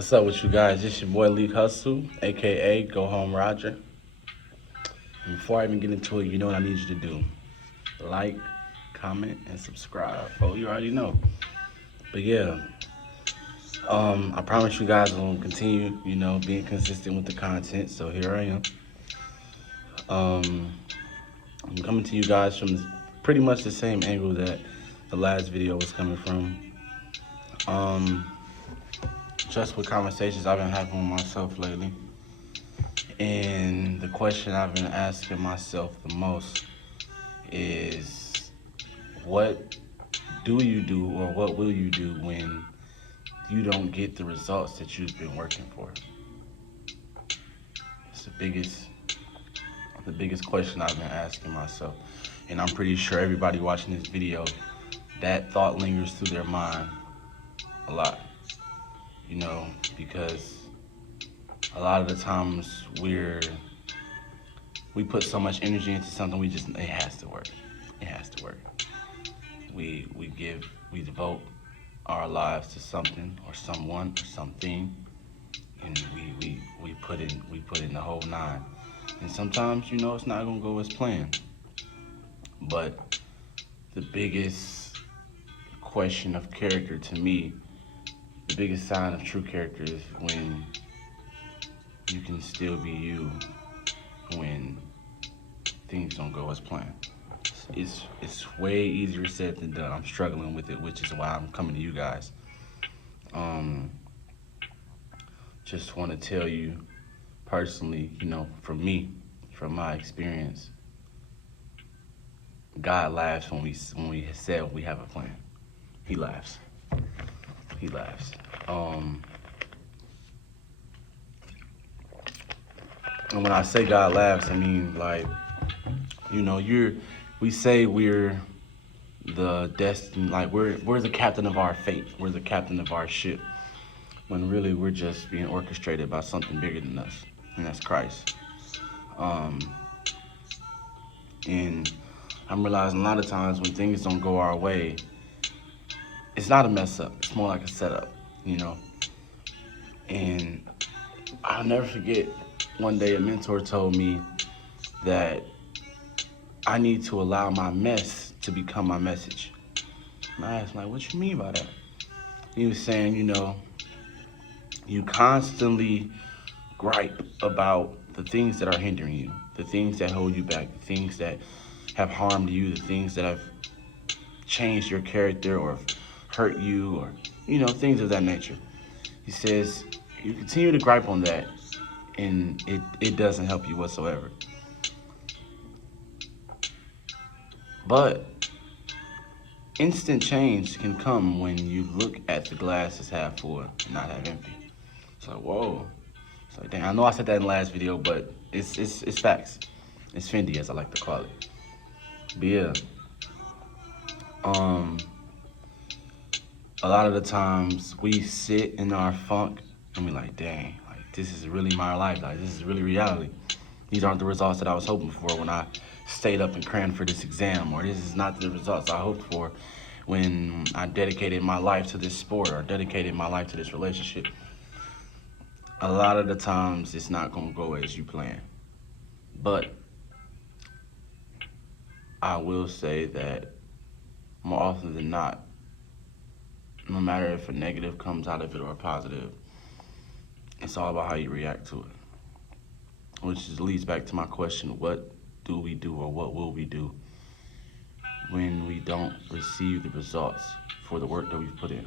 What's up with you guys? This your boy League Hustle, aka Go Home Roger. And before I even get into it, you know what I need you to do. Like, comment, and subscribe. Oh, you already know. But yeah, I promise you guys I'm gonna continue, being consistent with the content. So here I am. Um, I'm coming to you guys from pretty much the same angle that the last video was coming from. Um, just with conversations I've been having with myself lately. And the question I've been asking myself the most is what do you do or what will you do when you don't get the results that you've been working for? It's the biggest question I've been asking myself. And I'm pretty sure everybody watching this video, that thought lingers through their mind a lot, because a lot of the times we put so much energy into something, it has to work. It has to work. We devote our lives to something or someone or something, and we put in the whole nine. And sometimes, it's not gonna go as planned. But the biggest question of character to me, the biggest sign of true character is when you can still be you when things don't go as planned. It's way easier said than done. I'm struggling with it, which is why I'm coming to you guys. Um, just want to tell you personally, from me, from my experience, God laughs when we say we have a plan. He laughs. He laughs. And when I say God laughs, I mean like, we say we're the destined, like we're the captain of our fate. We're the captain of our ship. When really we're just being orchestrated by something bigger than us, and that's Christ. Um, and I'm realizing a lot of times when things don't go our way, it's not a mess up. It's more like a setup, you know. And I'll never forget one day a mentor told me that I need to allow my mess to become my message. And I asked him, like, what you mean by that? He was saying, you constantly gripe about the things that are hindering you, the things that hold you back, the things that have harmed you, the things that have changed your character or hurt you, or, things of that nature. He says, you continue to gripe on that, and it doesn't help you whatsoever. But instant change can come when you look at the glass as half full and not half empty. It's like, whoa. It's like, dang, I know I said that in the last video, but it's facts. It's Fendi, as I like to call it. But yeah, a lot of the times we sit in our funk and we like, dang, like this is really my life. Like this is really reality. These aren't the results that I was hoping for when I stayed up and crammed for this exam, or this is not the results I hoped for when I dedicated my life to this sport or dedicated my life to this relationship. A lot of the times it's not gonna go as you plan. But I will say that more often than not, no matter if a negative comes out of it or a positive, it's all about how you react to it. Which just leads back to my question, what do we do or what will we do when we don't receive the results for the work that we've put in?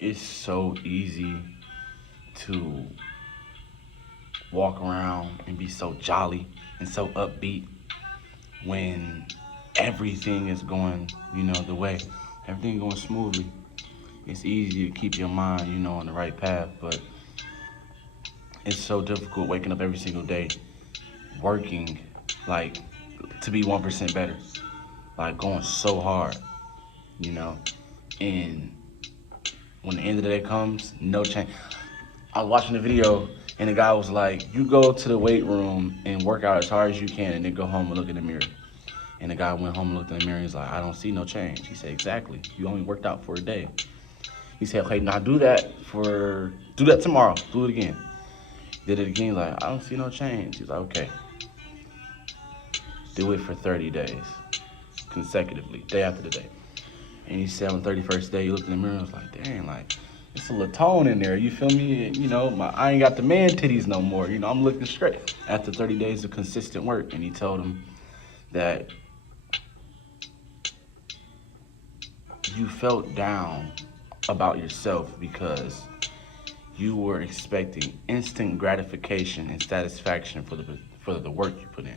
It's so easy to walk around and be so jolly and so upbeat when everything is going, the way. Everything going smoothly. It's easy to keep your mind, on the right path, but it's so difficult waking up every single day, working, like, to be 1% better. Like, going so hard, and when the end of the day comes, no change. I was watching the video, and the guy was like, you go to the weight room and work out as hard as you can, and then go home and look in the mirror. And the guy went home and looked in the mirror, and he's like, I don't see no change. He said, exactly. You only worked out for a day. He said, okay, now do that tomorrow. Do it again. Did it again. Like, I don't see no change. He's like, okay, do it for 30 days consecutively, day after the day. And he said on the 31st day, he looked in the mirror and was like, dang, like, it's a little tone in there. You feel me? And, I ain't got the man titties no more. I'm looking straight after 30 days of consistent work. And he told him that you felt down about yourself because you were expecting instant gratification and satisfaction for the work you put in.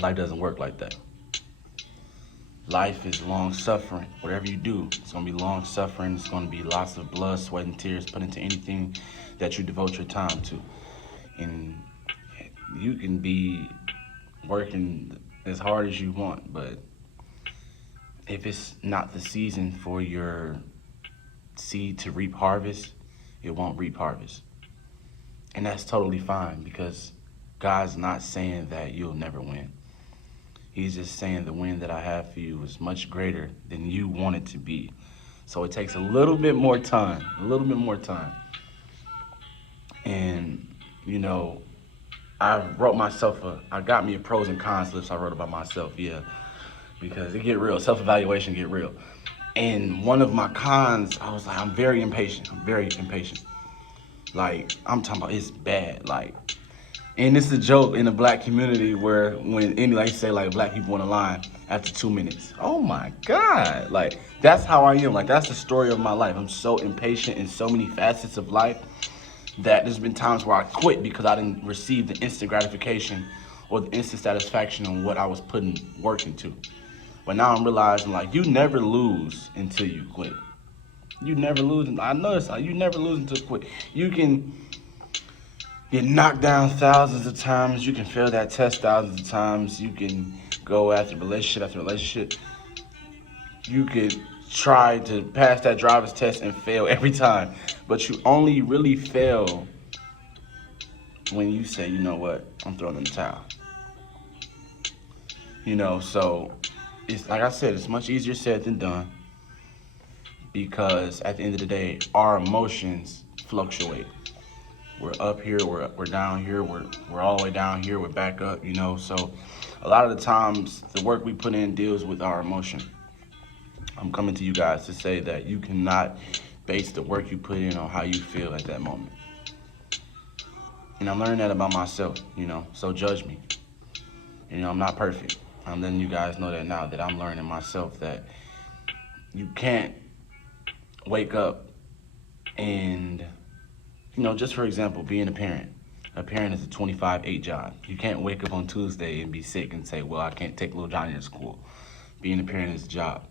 Life doesn't work like that. Life is long suffering. Whatever you do, it's gonna be long suffering. It's gonna be lots of blood, sweat, and tears put into anything that you devote your time to. And you can be working as hard as you want, but if it's not the season for your seed to reap harvest, it won't reap harvest. And that's totally fine because God's not saying that you'll never win. He's just saying the win that I have for you is much greater than you want it to be. So it takes a little bit more time, And, I got me a pros and cons list I wrote about myself, yeah. Because it get real, self-evaluation get real. And one of my cons, I was like, I'm very impatient. Like, I'm talking about it's bad. Like, and it's a joke in the black community where when like say like black people on the line after 2 minutes. Oh my God. Like, that's how I am. Like, that's the story of my life. I'm so impatient in so many facets of life that there's been times where I quit because I didn't receive the instant gratification or the instant satisfaction on what I was putting work into. But now I'm realizing, like, you never lose until you quit. You never lose. I noticed you never lose until you quit. You can get knocked down thousands of times. You can fail that test thousands of times. You can go after relationship after relationship. You could try to pass that driver's test and fail every time. But you only really fail when you say, you know what, I'm throwing in the towel. So it's like I said, it's much easier said than done because at the end of the day, our emotions fluctuate. We're up here, we're down here, we're all the way down here, we're back up, So a lot of the times the work we put in deals with our emotion. I'm coming to you guys to say that you cannot base the work you put in on how you feel at that moment. And I'm learning that about myself, so judge me. I'm not perfect. I'm letting you guys know that now that I'm learning myself that you can't wake up and, just for example, being a parent. A parent is a 25/8 job. You can't wake up on Tuesday and be sick and say, well, I can't take little Johnny to school. Being a parent is a job.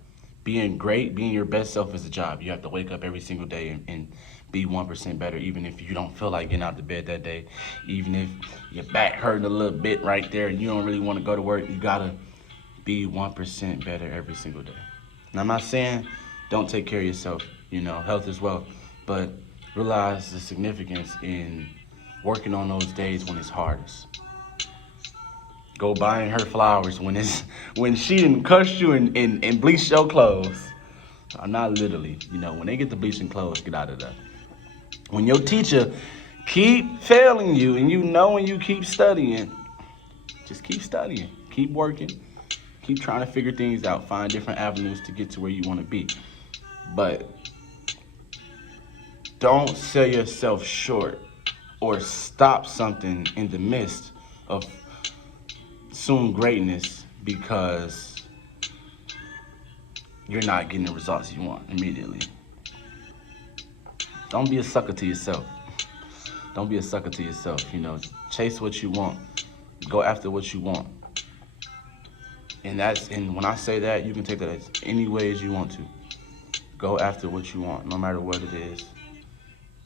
Being great, being your best self is a job. You have to wake up every single day and be 1% better, even if you don't feel like getting out of bed that day. Even if your back hurting a little bit right there and you don't really want to go to work, you gotta be 1% better every single day. And I'm not saying don't take care of yourself, health is wealth, but realize the significance in working on those days when it's hardest. Go buying her flowers when she didn't cuss you and bleach your clothes. Not literally, when they get the bleaching clothes, get out of there. When your teacher keep failing you and and you keep studying, just keep studying, keep working, keep trying to figure things out, find different avenues to get to where you want to be. But don't sell yourself short or stop something in the midst of soon greatness because you're not getting the results you want immediately. Don't be a sucker to yourself. Don't be a sucker to yourself. Chase what you want. Go after what you want. And when I say that, you can take that as any way as you want to. Go after what you want, no matter what it is.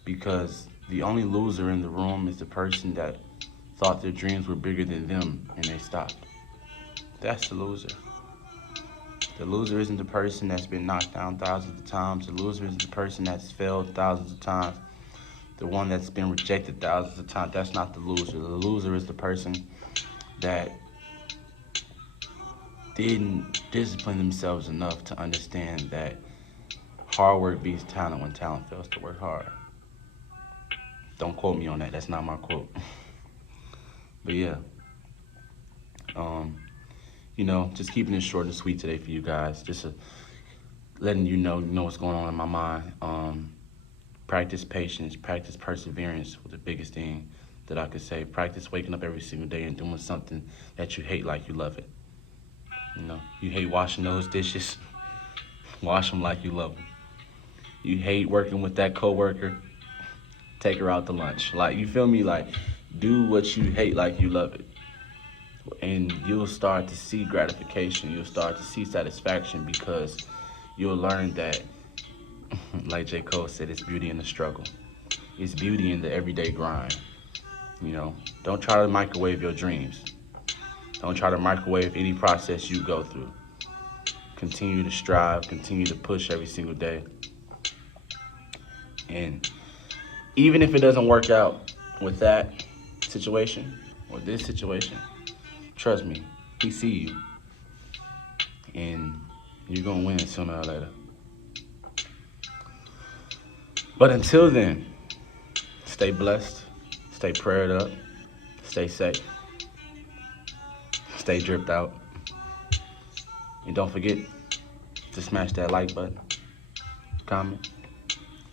Because the only loser in the room is the person that thought their dreams were bigger than them and they stopped. That's the loser. The loser isn't the person that's been knocked down thousands of times. The loser isn't the person that's failed thousands of times. The one that's been rejected thousands of times. That's not the loser. The loser is the person that didn't discipline themselves enough to understand that hard work beats talent when talent fails to work hard. Don't quote me on that. That's not my quote. But yeah, um, just keeping it short and sweet today for you guys. Just letting you know what's going on in my mind. Practice patience, practice perseverance was the biggest thing that I could say. Practice waking up every single day and doing something that you hate like you love it. You hate washing those dishes, wash them like you love them. You hate working with that coworker, take her out to lunch. Like, you feel me? Like, do what you hate like you love it. And you'll start to see gratification. You'll start to see satisfaction because you'll learn that, like J. Cole said, it's beauty in the struggle. It's beauty in the everyday grind. Don't try to microwave your dreams. Don't try to microwave any process you go through. Continue to strive, continue to push every single day. And even if it doesn't work out with that situation or this situation, trust me, he see you. And you're going to win sooner or later. But until then, stay blessed, stay prayed up, stay safe, stay dripped out. And don't forget to smash that like button, comment,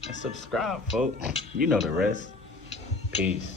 and subscribe, folks. You know the rest. Peace.